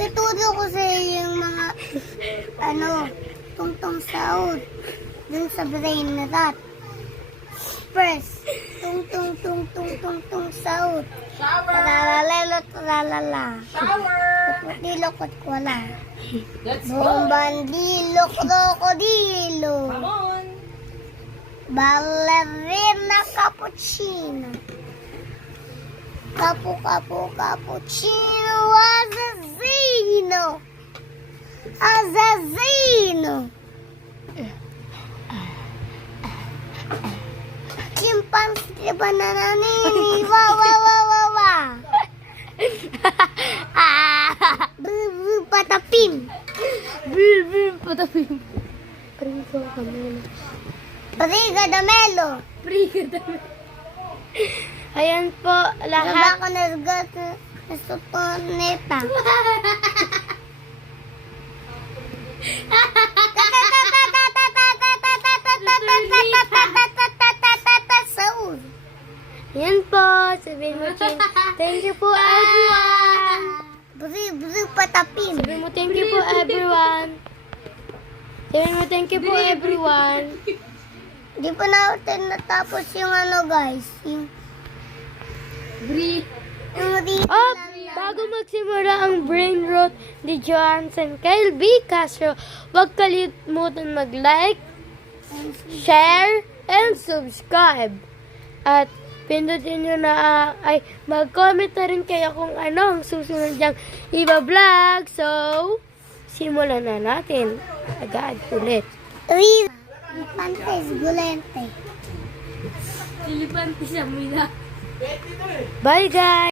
Tuturo ko sa iyo yung mga, tungtong sound. Dun sa brain rot. First, tung sound. Talalalelo, talalala. Krokodilo, kotkwala. Bombandilo, krokodilo. Ballerina, cappuccino. Cappuccino, Assassino. Chimpanzee, banana nini, wa. Patapim. Patapim. Prigo Camelo. Briga de Melo. Ayan po, lahat. Naba ko nasgat na suponeta. Saud. Ayan po, sabihin mo, Chin. Thank you po, everyone. Bri patapim. Sabihin mo, thank you po, everyone. Sabihin mo, thank you po, everyone. Di pa natin natapos yung guys. Yung read Oh, bago magsimula ang brain rot ni Johnson Kyle B. Castro, huwag kalimutan mag-like, share, and subscribe. At pindutin nyo na, mag-comment na rin kayo kung ano ang susunod niyang iba-vlog. So, simulan na natin agad ulit. read. Pantes gulente. Bye, guys!